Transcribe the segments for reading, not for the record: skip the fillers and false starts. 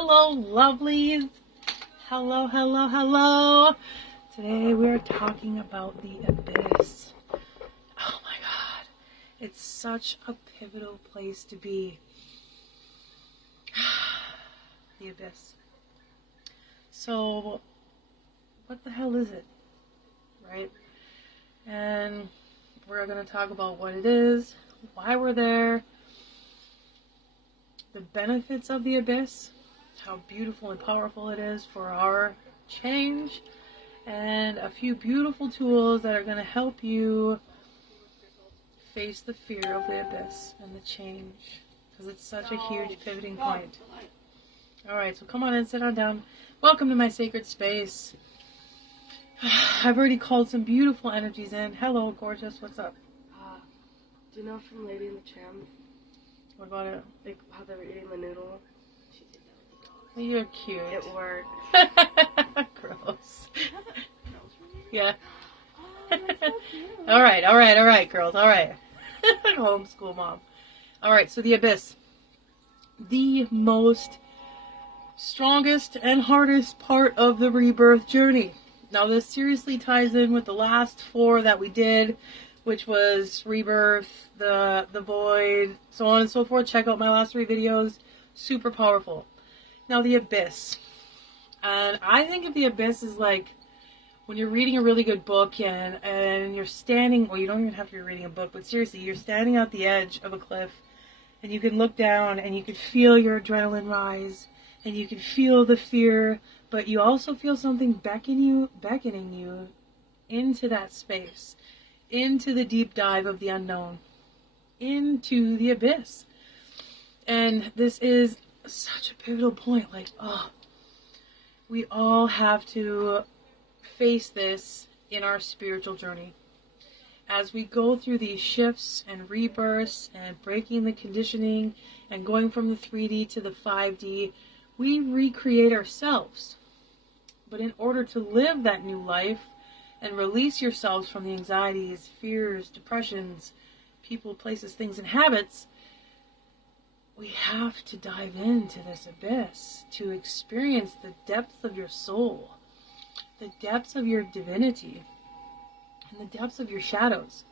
Hello, lovelies. Hello, hello, hello. Today we're talking about the abyss. Oh my God. It's such a pivotal place to be. The abyss. So, what the hell is it? Right? And we're going to talk about what it is, why we're there, the benefits of the abyss, how beautiful and powerful it is for our change, and a few beautiful tools that are going to help you face the fear of the abyss and the change, because it's such a huge pivoting point. Alright, so come on in, sit on down. Welcome to my sacred space. I've already called some beautiful energies in. Hello, gorgeous. What's up? Do you know from Lady in the Tram? What about it? Like how they were eating the noodle? She did that with the dog. You're cute. It worked. Gross. Yeah. All right, girls. All right. Homeschool mom. All right, so the abyss. The most strongest and hardest part of the rebirth journey. Now, this seriously ties in with the last 4 that we did, which was rebirth, the void, so on and so forth. Check out my last 3 videos. Super powerful. Now, the abyss. And I think of the abyss as like when you're reading a really good book and you're standing, well, you don't even have to be reading a book, but seriously, you're standing at the edge of a cliff and you can look down and you can feel your adrenaline rise and you can feel the fear, but you also feel something beckoning you into that space, into the deep dive of the unknown, into the abyss. And this is such a pivotal point. Like, we all have to face this in our spiritual journey. As we go through these shifts and rebirths and breaking the conditioning and going from the 3D to the 5D, we recreate ourselves. But in order to live that new life and release yourselves from the anxieties, fears, depressions, people, places, things, and habits, we have to dive into this abyss to experience the depths of your soul, the depths of your divinity, and the depths of your shadows.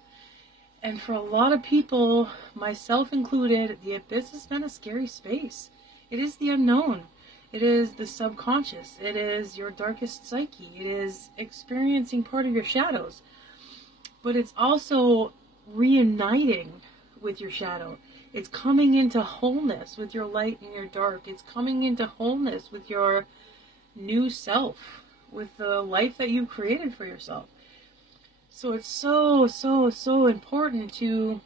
And for a lot of people, myself included, the abyss has been a scary space. It is the unknown. It is the subconscious. It is your darkest psyche. It is experiencing part of your shadows. But it's also reuniting with your shadow. It's coming into wholeness with your light and your dark. It's coming into wholeness with your new self, with the life that you created for yourself. So it's so important to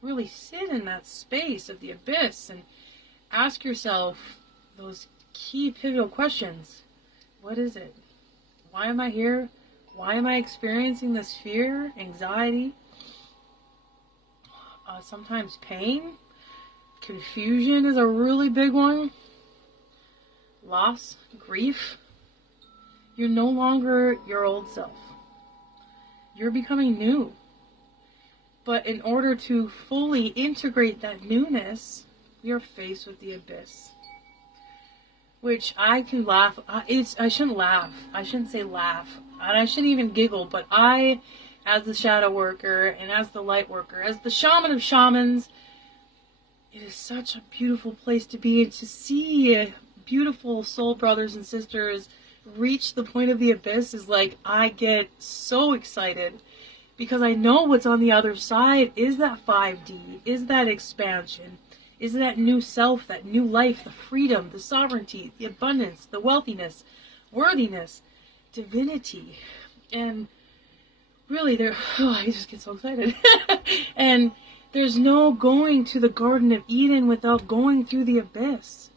really sit in that space of the abyss and ask yourself those key pivotal questions. What is it? Why am I here? Why am I experiencing this fear, anxiety, sometimes pain? Confusion is a really big one. Loss, grief. You're no longer your old self. You're becoming new. But in order to fully integrate that newness, we are faced with the abyss. Which I can laugh. I shouldn't laugh. I shouldn't say laugh. And I shouldn't even giggle. But I, as the shadow worker and as the light worker, as the shaman of shamans, it is such a beautiful place to be, and to see beautiful soul brothers and sisters reach the point of the abyss is like, I get so excited because I know what's on the other side is that 5D, is that expansion, is that new self, that new life, the freedom, the sovereignty, the abundance, the wealthiness, worthiness, divinity. And really, I just get so excited. And there's no going to the Garden of Eden without going through the abyss.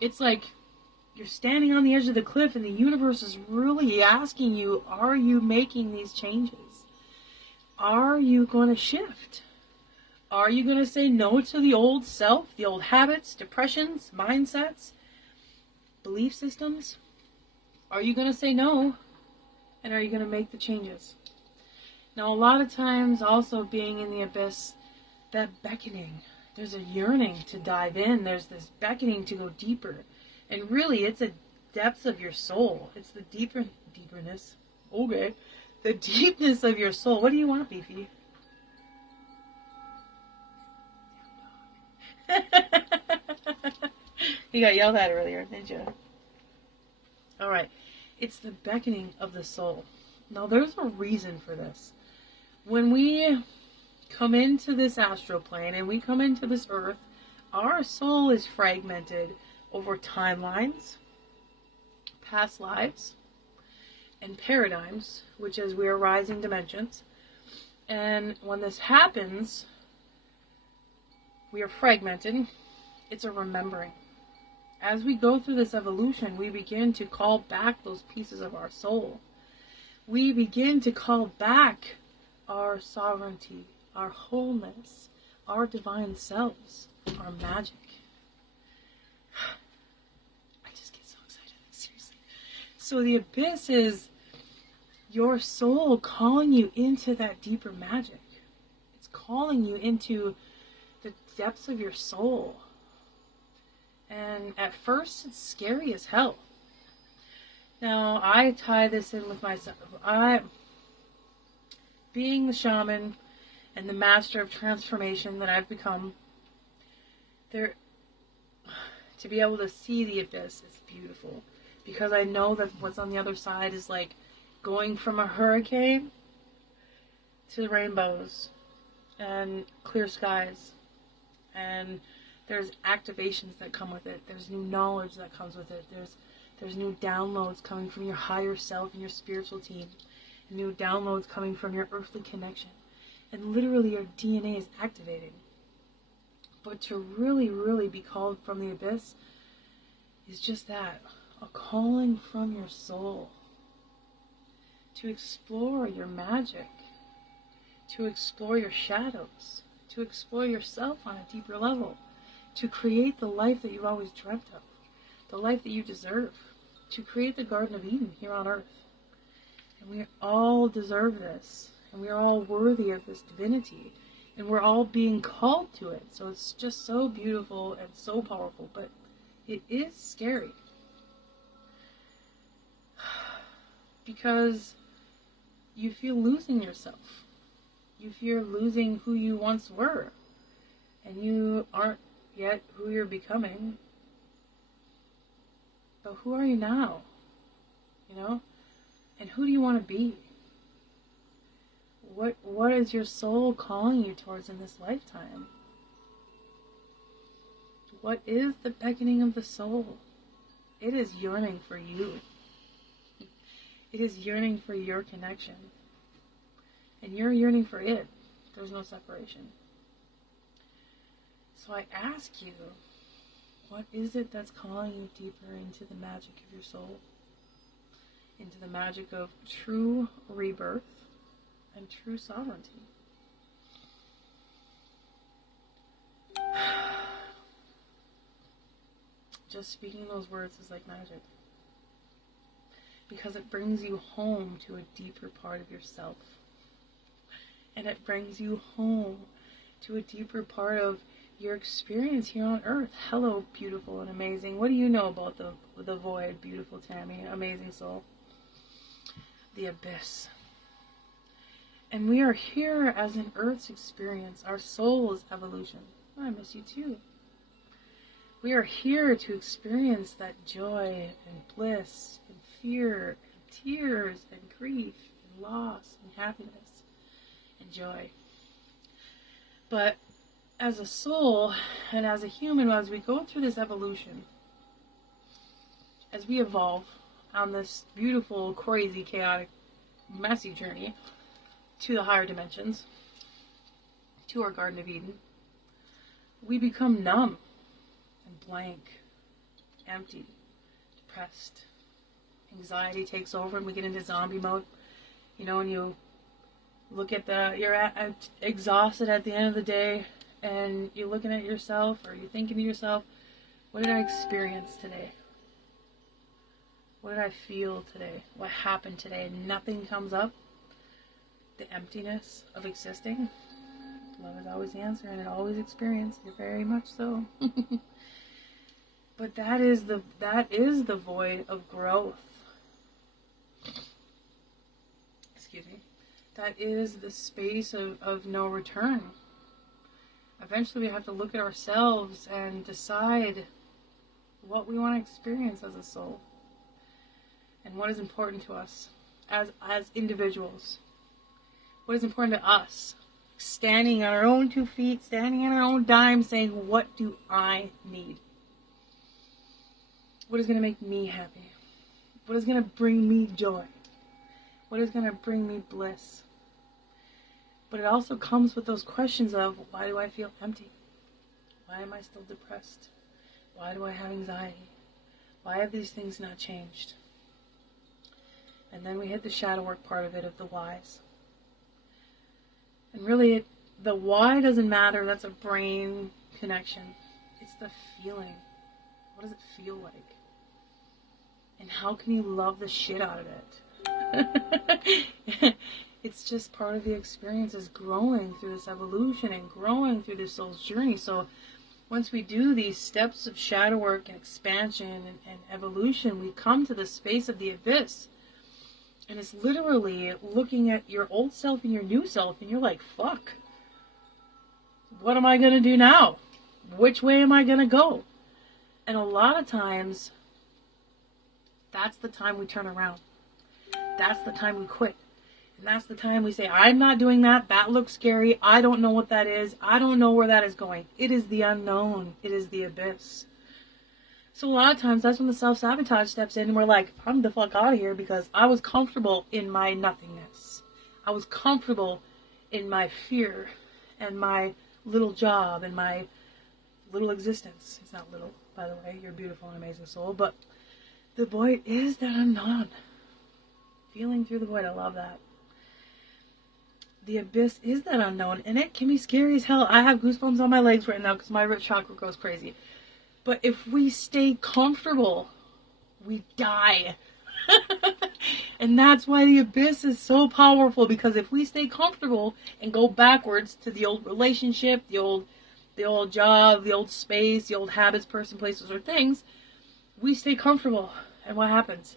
It's like you're standing on the edge of the cliff and the universe is really asking you, are you making these changes? Are you going to shift? Are you going to say no to the old self, the old habits, depressions, mindsets, belief systems? Are you going to say no? And are you going to make the changes? Now, a lot of times also being in the abyss, that beckoning, there's a yearning to dive in. There's this beckoning to go deeper. And really, it's a depths of your soul. It's the deeperness. Okay. The deepness of your soul. What do you want, Beefy? You got yelled at earlier, didn't you? Alright. It's the beckoning of the soul. Now, there's a reason for this. When we come into this astral plane and we come into this earth, our soul is fragmented over timelines, past lives, and paradigms, which is we are rising dimensions. And when this happens, we are fragmented. It's a remembering. As we go through this evolution, we begin to call back those pieces of our soul. We begin to call back our sovereignty, our wholeness, our divine selves, our magic. I just get so excited, seriously. So the abyss is your soul calling you into that deeper magic. It's calling you into the depths of your soul. And at first, it's scary as hell. Now, I tie this in with myself. Being the shaman and the master of transformation that I've become, to be able to see the abyss is beautiful. Because I know that what's on the other side is like going from a hurricane to rainbows and clear skies. And there's activations that come with it. There's new knowledge that comes with it. There's new downloads coming from your higher self and your spiritual team. New downloads coming from your earthly connection. And literally your DNA is activating. But to really, really be called from the abyss is just that. A calling from your soul. To explore your magic. To explore your shadows. To explore yourself on a deeper level. To create the life that you've always dreamt of. The life that you deserve. To create the Garden of Eden here on earth. And we all deserve this. And we are all worthy of this divinity. And we're all being called to it. So it's just so beautiful and so powerful. But it is scary. Because you feel losing yourself. You fear losing who you once were. And you aren't yet who you're becoming. But who are you now? You know? And who do you want to be? What is your soul calling you towards in this lifetime? What is the beckoning of the soul? It is yearning for you. It is yearning for your connection. And you're yearning for it. There's no separation. So I ask you, what is it that's calling you deeper into the magic of your soul? Into the magic of true rebirth and true sovereignty. Just speaking those words is like magic. Because it brings you home to a deeper part of yourself. And it brings you home to a deeper part of your experience here on earth. Hello, beautiful and amazing. What do you know about the void, beautiful Tammy, amazing soul? The abyss. And we are here as an earth's experience. Our soul is evolution. Oh, I miss you too. We are here to experience that joy and bliss and fear and tears and grief and loss and happiness and joy. But as a soul and as a human, as we go through this evolution, as we evolve on this beautiful, crazy, chaotic, messy journey to the higher dimensions, to our Garden of Eden, we become numb and blank, empty, depressed. Anxiety takes over and we get into zombie mode, you know, and you look at you're exhausted at the end of the day, and you're looking at yourself, or you're thinking to yourself, what did I experience today? What did I feel today? What happened today? And nothing comes up. The emptiness of existing. Love is always the answer, and it always experience. Very much so. But that is the void of growth. Excuse me. That is the space of no return. Eventually we have to look at ourselves and decide what we want to experience as a soul. And what is important to us as individuals. What is important to us. Standing on our own 2 feet, standing on our own dime, saying, what do I need? What is going to make me happy? What is going to bring me joy? What is going to bring me bliss? But it also comes with those questions of, why do I feel empty? Why am I still depressed? Why do I have anxiety? Why have these things not changed? And then we hit the shadow work part of it, of the whys. And really, the why doesn't matter. That's a brain connection. It's the feeling. What does it feel like? And how can you love the shit out of it? It's just part of the experience, is growing through this evolution and growing through this soul's journey. So once we do these steps of shadow work and expansion and evolution, we come to the space of the abyss. And it's literally looking at your old self and your new self, and you're like, fuck. What am I going to do now? Which way am I going to go? And a lot of times, that's the time we turn around. That's the time we quit. And that's the time we say, I'm not doing that. That looks scary. I don't know what that is. I don't know where that is going. It is the unknown. It is the abyss. So a lot of times, that's when the self-sabotage steps in, and we're like, I'm the fuck out of here, because I was comfortable in my nothingness. I was comfortable in my fear and my little job and my little existence. It's not little, by the way. You're a beautiful and amazing soul. But the void is that unknown. Feeling through the void. I love that. The abyss is that unknown, and it can be scary as hell. I have goosebumps on my legs right now because my root chakra goes crazy. But if we stay comfortable, we die. And that's why the abyss is so powerful, because if we stay comfortable and go backwards to the old relationship, the old job, the old space, the old habits, person, places, or things, we stay comfortable. And what happens?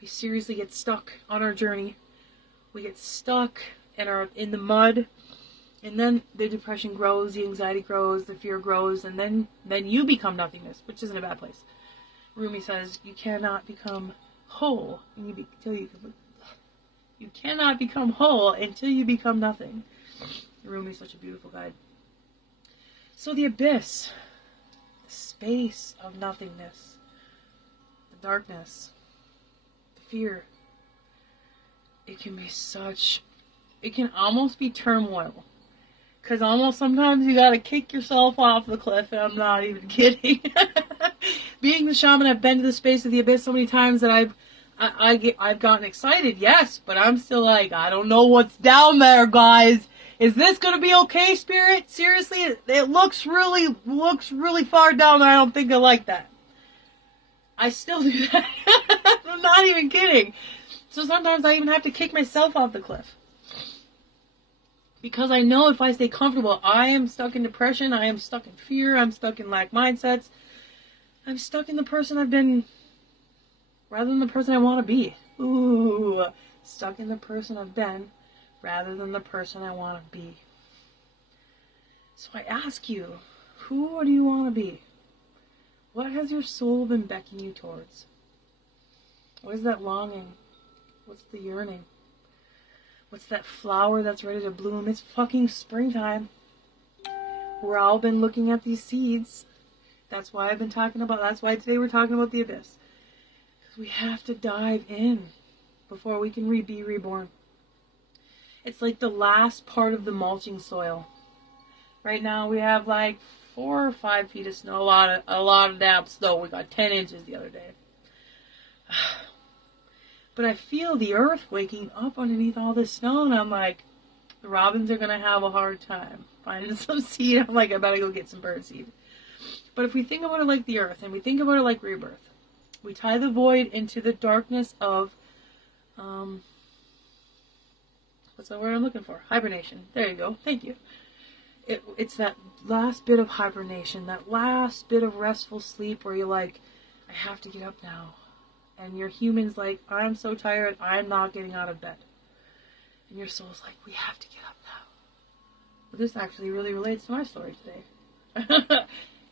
We seriously get stuck on our journey. We get stuck in the mud. And then the depression grows, the anxiety grows, the fear grows, and then you become nothingness, which isn't a bad place. Rumi says, you cannot become whole until you cannot become whole until you become nothing. Rumi's such a beautiful guide. So the abyss, the space of nothingness, the darkness, the fear, it can almost be turmoil. Because almost sometimes you gotta kick yourself off the cliff, and I'm not even kidding. Being the shaman, I've been to the space of the abyss so many times that I've gotten excited, yes, but I'm still like, I don't know what's down there, guys. Is this gonna be okay, spirit? Seriously, it looks really far down there. I don't think I like that. I still do that. I'm not even kidding. So sometimes I even have to kick myself off the cliff. Because I know if I stay comfortable, I am stuck in depression, I am stuck in fear, I'm stuck in lack mindsets. I'm stuck in the person I've been, rather than the person I want to be. Ooh, stuck in the person I've been, rather than the person I want to be. So I ask you, who do you want to be? What has your soul been beckoning you towards? What is that longing? What's the yearning? What's that flower that's ready to bloom? It's fucking springtime. We're all been looking at these seeds. That's why that's why today we're talking about the abyss. Because we have to dive in before we can be reborn. It's like the last part of the mulching soil. Right now we have like 4 or 5 feet of snow, a lot of damp snow. We got 10 inches the other day. But I feel the earth waking up underneath all this snow, and I'm like, the robins are going to have a hard time finding some seed. I'm like, I better go get some bird seed. But if we think about it like the earth, and we think about it like rebirth, we tie the void into the darkness of, what's the word I'm looking for? Hibernation. There you go. Thank you. It's that last bit of hibernation, that last bit of restful sleep where you're like, I have to get up now. And your human's like, I'm so tired, I'm not getting out of bed. And your soul's like, we have to get up now. But this actually really relates to my story today.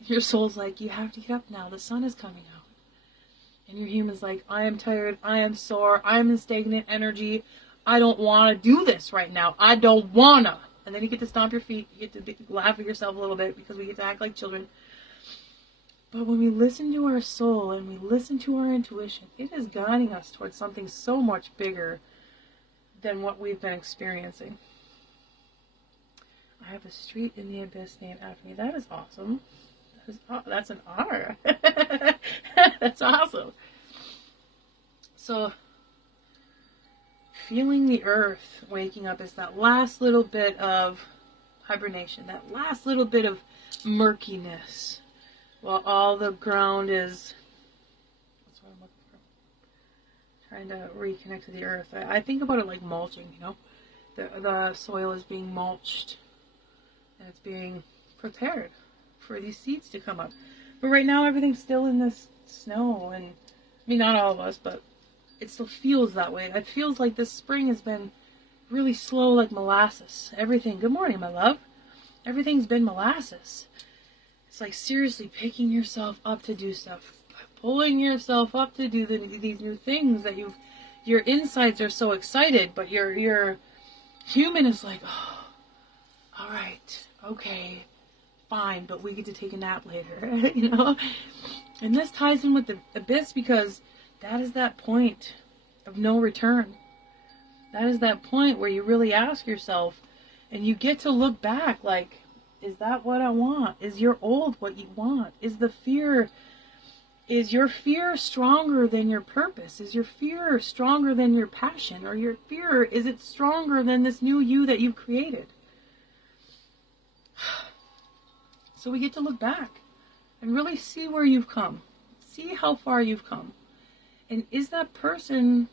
Your soul's like, you have to get up now, the sun is coming out. And your human's like, I am tired, I am sore, I am in stagnant energy, I don't want to do this right now, I don't wanna. And then you get to stomp your feet, you get to laugh at yourself a little bit because we get to act like children. But when we listen to our soul and we listen to our intuition, it is guiding us towards something so much bigger than what we've been experiencing. I have a street in the abyss named after me. That is awesome. That's an honor. That's awesome. So, feeling the earth waking up is that last little bit of hibernation, that last little bit of murkiness, while all the ground is, that's what I'm looking for, trying to reconnect to the earth. I think about it like mulching, you know? The soil is being mulched, and it's being prepared for these seeds to come up. But right now, everything's still in this snow, and, I mean, not all of us, but it still feels that way. It feels like this spring has been really slow, like molasses. Everything, good morning, my love. Everything's been molasses. It's like seriously picking yourself up to do stuff, pulling yourself up to do these new things that your insides are so excited, but your human is like, oh, all right, okay, fine, but we get to take a nap later, you know? And this ties in with the abyss because that is that point of no return. That is that point where you really ask yourself, and you get to look back like, is that what I want? Is your old what you want? Is your fear stronger than your purpose? Is your fear stronger than your passion? Or your fear, is it stronger than this new you that you've created? So we get to look back and really see where you've come. See how far you've come. And is that person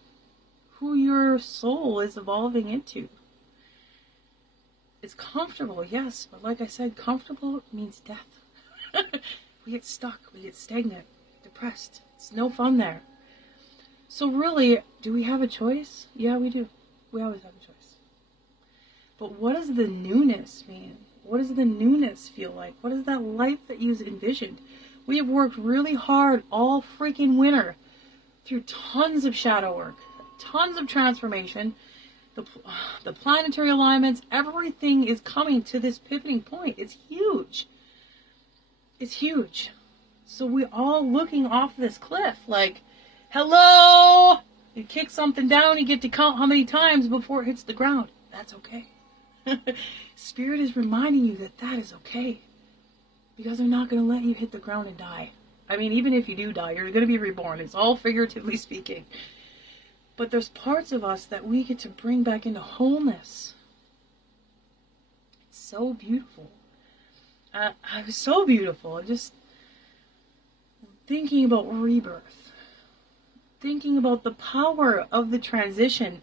who your soul is evolving into? It's comfortable, yes, but like I said, comfortable means death. We get stuck, we get stagnant, depressed. It's no fun there. So really, do we have a choice? Yeah, we do. We always have a choice. But what does the newness mean? What does the newness feel like? What is that life that you've envisioned? We have worked really hard all freaking winter through tons of shadow work, tons of transformation, the planetary alignments, everything is coming to this pivoting point. It's huge. It's huge. So we're all looking off this cliff like, hello! You kick something down, you get to count how many times before it hits the ground. That's okay. Spirit is reminding you that that is okay. Because they're not going to let you hit the ground and die. I mean, even if you do die, you're going to be reborn. It's all figuratively speaking. But there's parts of us that we get to bring back into wholeness. It's so beautiful. I was so beautiful. Just thinking about rebirth. Thinking about the power of the transition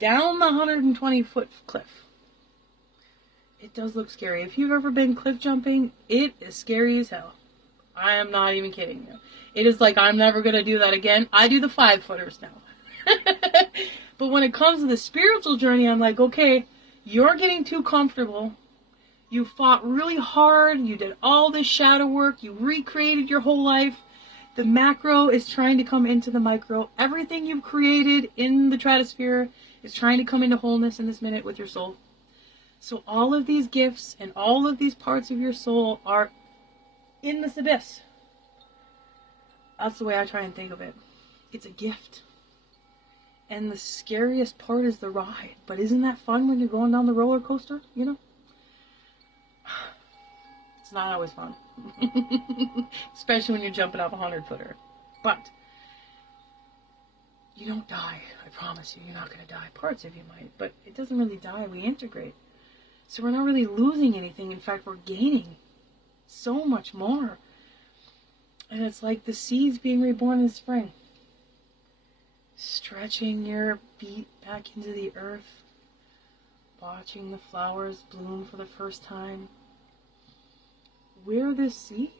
down the 120-foot cliff. It does look scary. If you've ever been cliff jumping, it is scary as hell. I am not even kidding you. It is like, I'm never going to do that again. I do the 5-footers now. But when it comes to the spiritual journey, I'm like, okay, you're getting too comfortable. You fought really hard. You did all this shadow work. You recreated your whole life. The macro is trying to come into the micro. Everything you've created in the stratosphere is trying to come into wholeness in this minute with your soul. So all of these gifts and all of these parts of your soul are in this abyss. That's the way I try and think of it. It's a gift. And the scariest part is the ride. But isn't that fun when you're going down the roller coaster? You know? It's not always fun. Especially when you're jumping off a 100-footer. But you don't die. I promise you, you're not going to die. Parts of you might. But it doesn't really die. We integrate. So we're not really losing anything. In fact, we're gaining so much more. And it's like the seeds being reborn in spring. Stretching your feet back into the earth. Watching the flowers bloom for the first time. we're this seed.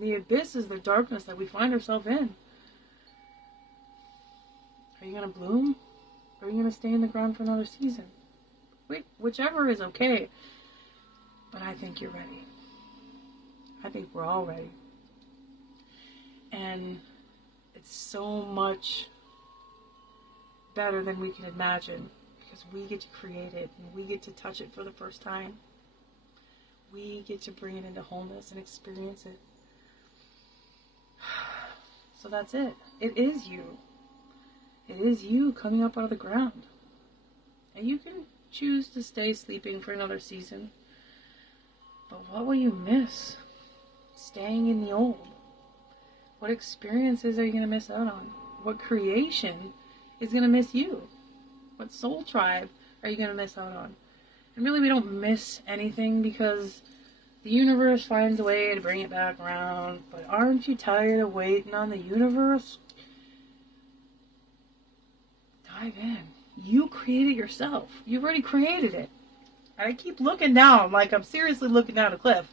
The abyss is the darkness that we find ourselves in. Are you going to bloom? Or are you going to stay in the ground for another season? Whichever is okay. But I think you're ready. I think we're all ready. And it's so much better than we can imagine, because we get to create it and we get to touch it for the first time. We get to bring it into wholeness and experience it. So that's it. It is you. It is you coming up out of the ground. And you can choose to stay sleeping for another season. But what will you miss staying in the old? What experiences are you going to miss out on? What creation is going to miss you? What soul tribe are you going to miss out on? And really, we don't miss anything, because the universe finds a way to bring it back around. But aren't you tired of waiting on the universe? Dive in. You created yourself. You've already created it. And I keep looking down, like I'm seriously looking down a cliff.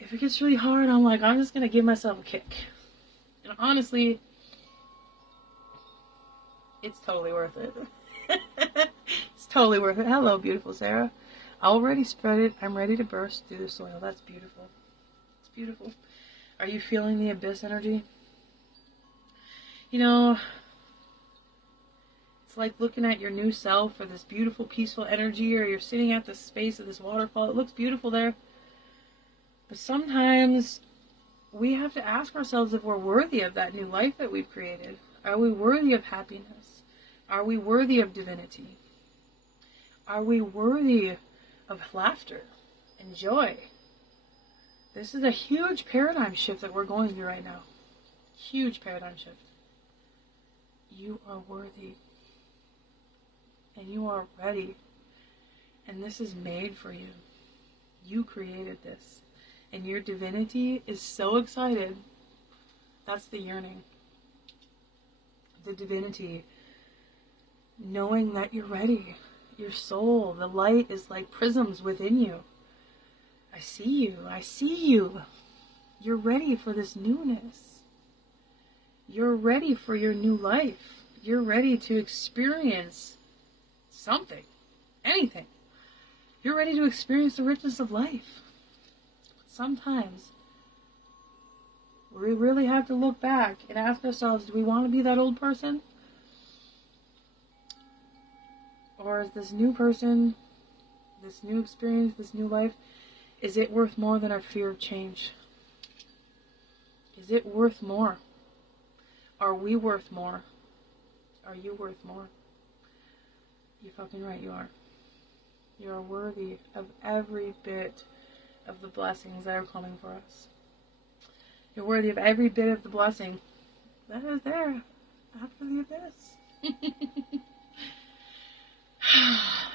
If it gets really hard, I'm like, I'm just going to give myself a kick. And honestly, it's totally worth it. It's totally worth it. Hello, beautiful Sarah. I already spread it. I'm ready to burst through the soil. That's beautiful. It's beautiful. Are you feeling the abyss energy? You know, it's like looking at your new self, or this beautiful, peaceful energy, or you're sitting at the space of this waterfall. It looks beautiful there. But sometimes we have to ask ourselves if we're worthy of that new life that we've created. Are we worthy of happiness? Are we worthy of divinity? Are we worthy of laughter and joy? This is a huge paradigm shift that we're going through right now. Huge paradigm shift. You are worthy. And you are ready. And this is made for you. You created this. And your divinity is so excited. That's the yearning. The divinity. Knowing that you're ready. Your soul, the light is like prisms within you. I see you. I see you. You're ready for this newness. You're ready for your new life. You're ready to experience something. Anything. You're ready to experience the richness of life. Sometimes we really have to look back and ask ourselves, do we want to be that old person? Or is this new person, this new experience, this new life, is it worth more than our fear of change? Is it worth more? Are we worth more? Are you worth more? You're fucking right, you are. You are worthy of every bit of the blessings that are coming for us. You're worthy of every bit of the blessing that is there after the abyss.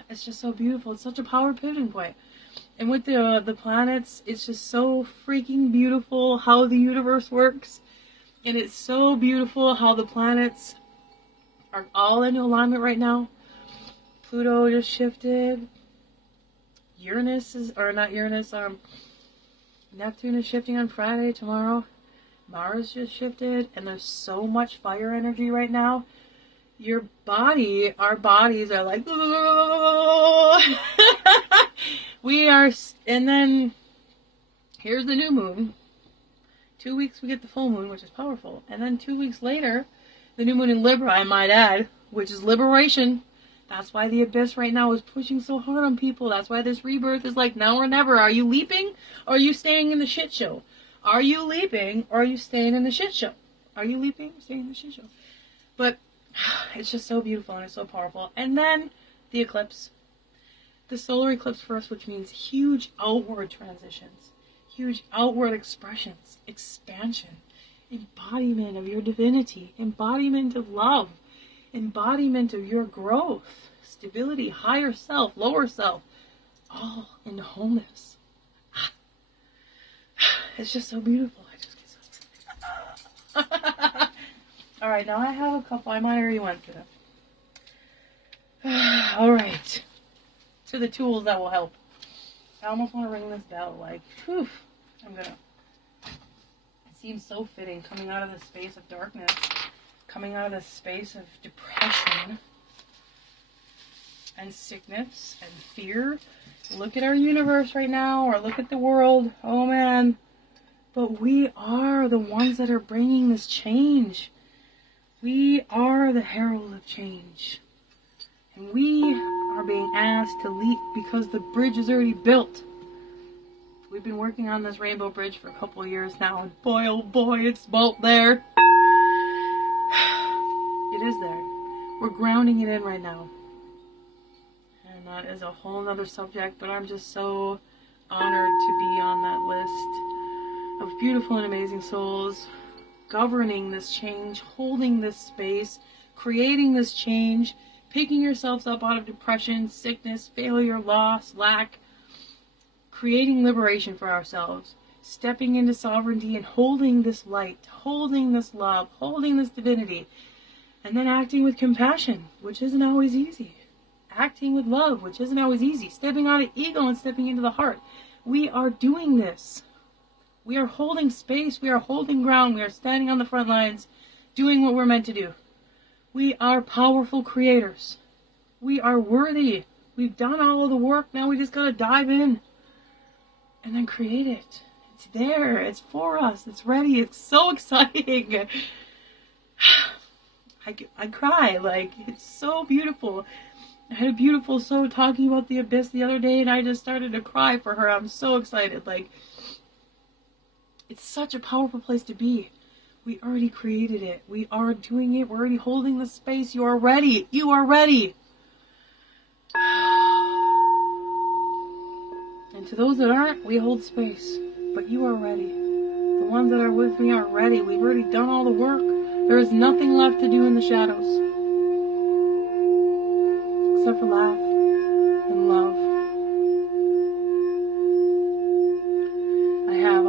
It's just so beautiful. It's such a power pivoting point. And with the planets, it's just so freaking beautiful how the universe works. And it's so beautiful how the planets are all in alignment right now. Pluto just shifted. Uranus is, or not Uranus, Neptune is shifting on Friday, tomorrow. Mars just shifted, and there's so much fire energy right now. Your body, our bodies are like, we are, and then here's the new moon. 2 weeks we get the full moon, which is powerful. And then 2 weeks later, the new moon in Libra, I might add, which is liberation. That's why the abyss right now is pushing so hard on people. That's why this rebirth is like now or never. Are you leaping or are you staying in the shit show? Are you leaping or are you staying in the shit show? Are you leaping or staying in the shit show? But it's just so beautiful and it's so powerful. And then the eclipse. The solar eclipse for us, which means huge outward transitions. Huge outward expressions. Expansion. Embodiment of your divinity. Embodiment of love. Embodiment of your growth, stability, higher self, lower self, all in wholeness. It's just so beautiful. I just get so excited. All right, now I have a couple. I might already went through them. All right, to the tools that will help. I almost want to ring this bell. Like, whew, I'm gonna. It seems so fitting coming out of this space of darkness, coming out of this space of depression and sickness and fear. Look at our universe right now, or look at the world. Oh man. But we are the ones that are bringing this change. We are the herald of change. And we are being asked to leap because the bridge is already built. We've been working on this rainbow bridge for a couple of years now, and boy, oh boy, it's built there. It is there. We're grounding it in right now. And that is a whole nother subject, but I'm just so honored to be on that list of beautiful and amazing souls governing this change, holding this space, creating this change, picking yourselves up out of depression, sickness, failure, loss, lack, creating liberation for ourselves, stepping into sovereignty and holding this light, holding this love, holding this divinity, and then acting with compassion, which isn't always easy. Acting with love, which isn't always easy. Stepping out of ego and stepping into the heart. We are doing this. We are holding space. We are holding ground. We are standing on the front lines, doing what we're meant to do. We are powerful creators. We are worthy. We've done all of the work. Now we just gotta dive in and then create it. It's there. It's for us. It's ready. It's so exciting. I cry. Like, it's so beautiful. I had a beautiful soul talking about the abyss the other day, and I just started to cry for her. I'm so excited. Like, it's such a powerful place to be. We already created it. We are doing it. We're already holding the space. You are ready. You are ready. And to those that aren't, we hold space. But you are ready. The ones that are with me are ready. We've already done all the work. There is nothing left to do in the shadows, except for laugh and love. I have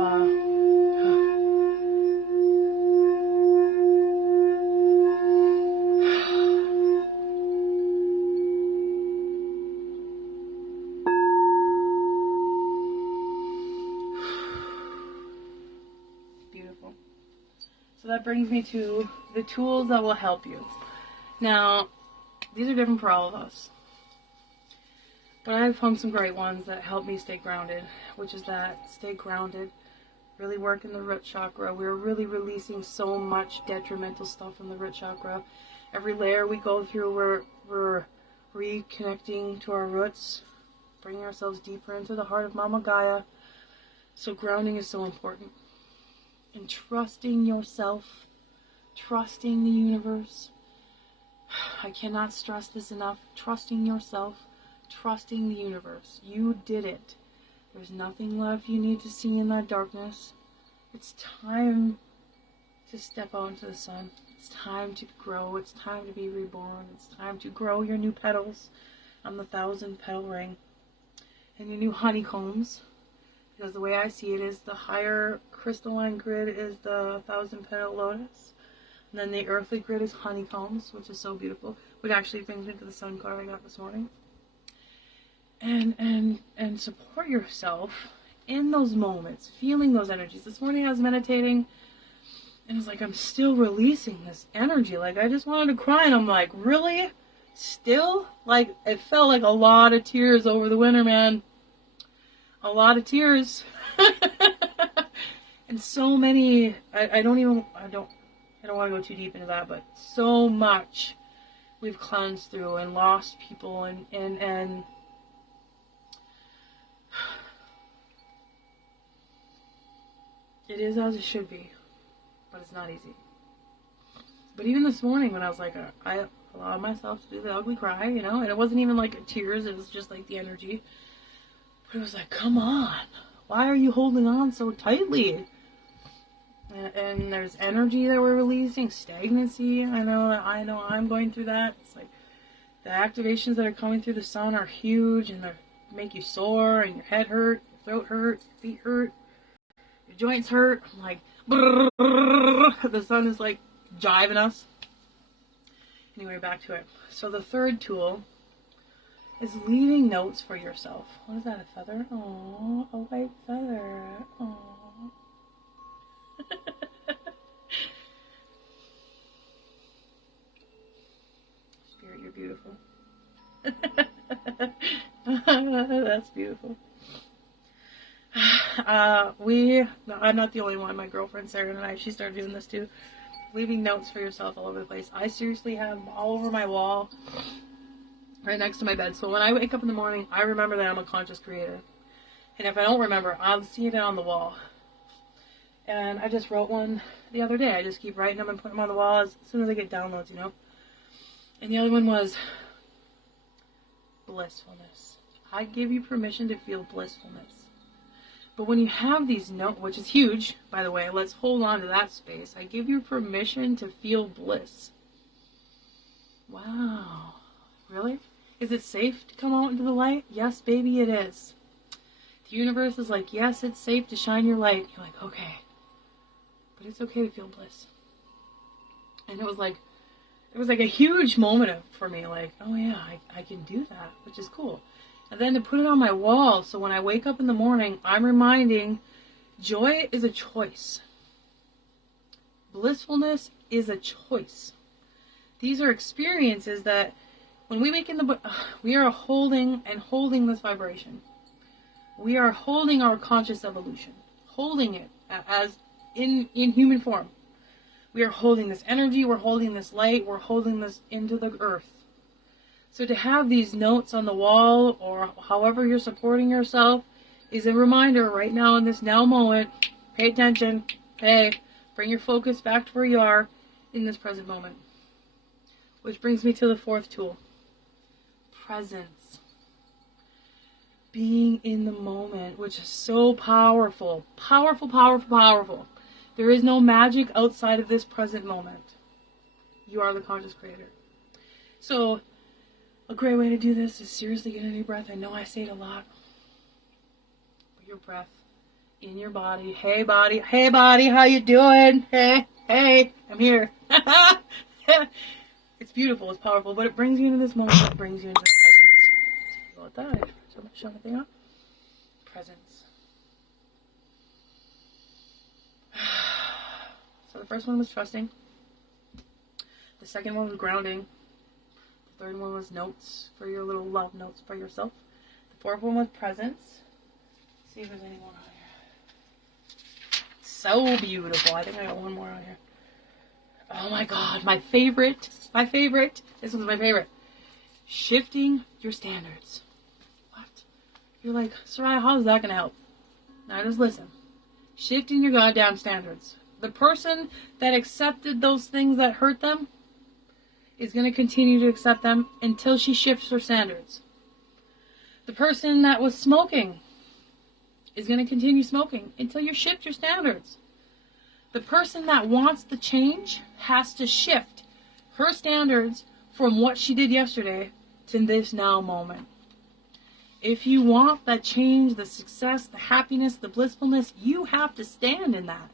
beautiful. So that brings me to the tools that will help you. Now, these are different for all of us. But I've found some great ones that help me stay grounded, which is that stay grounded, really work in the root chakra. We're really releasing so much detrimental stuff in the root chakra. Every layer we go through, we're reconnecting to our roots, bringing ourselves deeper into the heart of Mama Gaia. So grounding is so important. And trusting yourself, trusting the universe. I cannot stress this enough. Trusting yourself, trusting the universe. You did it. There's nothing left you need to see in that darkness. It's time to step out into the sun. It's time to grow. It's time to be reborn. It's time to grow your new petals on the 1,000-petal ring and your new honeycombs. Because the way I see it is the higher crystalline grid is the 1,000-petal lotus. And then the earthly grid is honeycombs, which is so beautiful. Which actually brings me to the sun card I got this morning. And support yourself in those moments, feeling those energies. This morning I was meditating, and it's like I'm still releasing this energy. Like, I just wanted to cry, and I'm like, really? Still? Like, it felt like a lot of tears over the winter, man. A lot of tears. And so many, I don't want to go too deep into that, but so much we've cleansed through and lost people and it is as it should be, but it's not easy. But even this morning when I was like, I allowed myself to do the ugly cry, you know, and it wasn't even like tears, it was just like the energy. But it was like, come on, why are you holding on so tightly? And there's energy that we're releasing, stagnancy. I know I'm going through that. It's like the activations that are coming through the sun are huge, and they make you sore, and your head hurt, your throat hurt, your feet hurt, your joints hurt. I'm like, the sun is like jiving us. Anyway, back to it. So the third tool is leaving notes for yourself. What is that, a feather? Oh, a white feather. Oh. Spirit, you're beautiful. That's beautiful. I'm not the only one. My girlfriend Sarah and I, she started doing this too. Leaving notes for yourself all over the place. I seriously have them all over my wall, right next to my bed. So when I wake up in the morning, I remember that I'm a conscious creator. And if I don't remember, I'll see it on the wall. And I just wrote one the other day. I just keep writing them and putting them on the wall as soon as I get downloads, you know. And the other one was blissfulness. I give you permission to feel blissfulness. But when you have these notes, which is huge, by the way, let's hold on to that space. I give you permission to feel bliss. Wow. Really? Is it safe to come out into the light? Yes, baby, it is. The universe is like, yes, it's safe to shine your light. You're like, okay. But it's okay to feel bliss. And it was like a huge moment for me. Like, oh yeah, I can do that, which is cool. And then to put it on my wall, so when I wake up in the morning, I'm reminding, joy is a choice. Blissfulness is a choice. These are experiences that when we wake in we are holding this vibration. We are holding our conscious evolution, holding it as in human form. We are holding this energy, we're holding this light, we're holding this into the earth. So to have these notes on the wall, or however you're supporting yourself, is a reminder right now in this now moment. Pay attention. Hey, bring your focus back to where you are in this present moment. Which brings me to the fourth tool. Presence. Being in the moment, which is so powerful. Powerful, powerful, powerful. There is no magic outside of this present moment. You are the conscious creator. So, a great way to do this is seriously get a deep breath. I know I say it a lot. Put your breath in your body. Hey body, how you doing? Hey, I'm here. It's beautiful, it's powerful, but it brings you into this moment. It brings you into presence. Go with that. Show my thing up. Presence. So the first one was trusting. The second one was grounding. The third one was notes for your little love notes for yourself. The fourth one was presence. Let's see if there's any more on here. So beautiful. I think I got one more on here. Oh my god, my favorite. My favorite. This one's my favorite. Shifting your standards. What? You're like, Soraya, how's that gonna help? Now just listen. Shifting your goddamn standards. The person that accepted those things that hurt them is going to continue to accept them until she shifts her standards. The person that was smoking is going to continue smoking until you shift your standards. The person that wants the change has to shift her standards from what she did yesterday to this now moment. If you want that change, the success, the happiness, the blissfulness, you have to stand in that.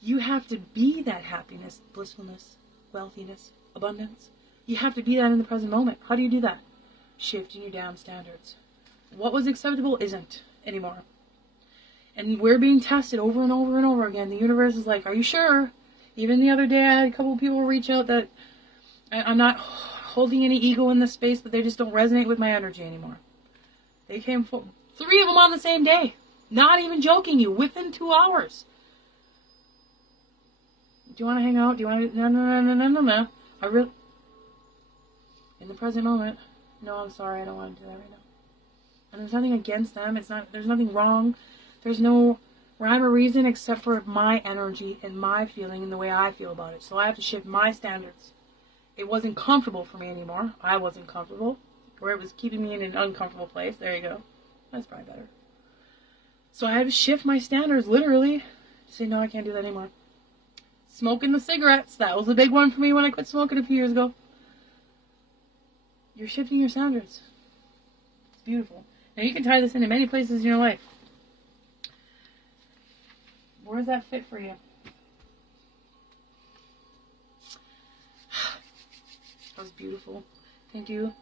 You have to be that happiness, blissfulness, wealthiness, abundance. You have to be that in the present moment. How do you do that? Shifting your damn standards. What was acceptable isn't anymore. And we're being tested over and over and over again. The universe is like, are you sure? Even the other day, I had a couple of people reach out that I'm not holding any ego in this space, but they just don't resonate with my energy anymore. They came 3 of them on the same day. Not even joking you, within 2 hours. Do you want to hang out? Do you want to... No. I really... In the present moment. No, I'm sorry. I don't want to do that right now. And there's nothing against them. There's nothing wrong. There's no rhyme or reason except for my energy and my feeling and the way I feel about it. So I have to shift my standards. It wasn't comfortable for me anymore. I wasn't comfortable. Or it was keeping me in an uncomfortable place. There you go. That's probably better. So I had to shift my standards, literally. Say, no, I can't do that anymore. Smoking the cigarettes. That was a big one for me when I quit smoking a few years ago. You're shifting your standards. It's beautiful. Now you can tie this into many places in your life. Where does that fit for you? That was beautiful. Thank you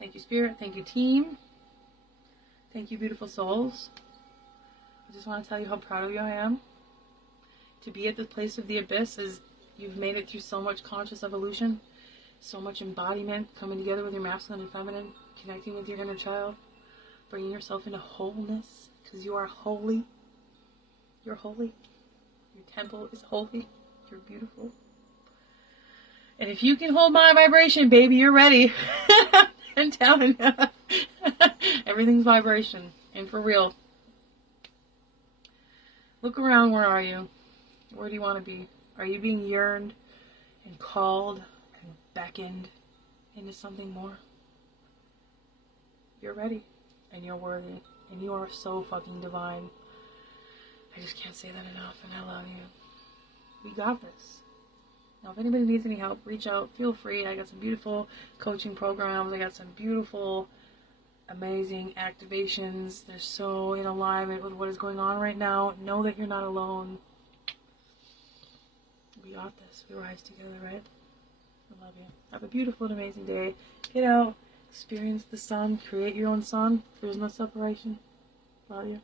Thank you, Spirit. Thank you, team. Thank you, beautiful souls. I just want to tell you how proud of you I am. To be at the place of the abyss is you've made it through so much conscious evolution, so much embodiment, coming together with your masculine and feminine, connecting with your inner child, bringing yourself into wholeness, because you are holy. You're holy. Your temple is holy. You're beautiful. And if you can hold my vibration, baby, you're ready. I'm telling you. Everything's vibration. And for real. Look around. Where are you? Where do you want to be? Are you being yearned and called and beckoned into something more? You're ready. And you're worthy. And you are so fucking divine. I just can't say that enough. And I love you. We got this. Now, if anybody needs any help, reach out. Feel free. I got some beautiful coaching programs. I got some beautiful, amazing activations. They're so in alignment with what is going on right now. Know that you're not alone. We got this. We rise together, right? I love you. Have a beautiful and amazing day. Get out. Experience the sun. Create your own sun. There's no separation. Love you.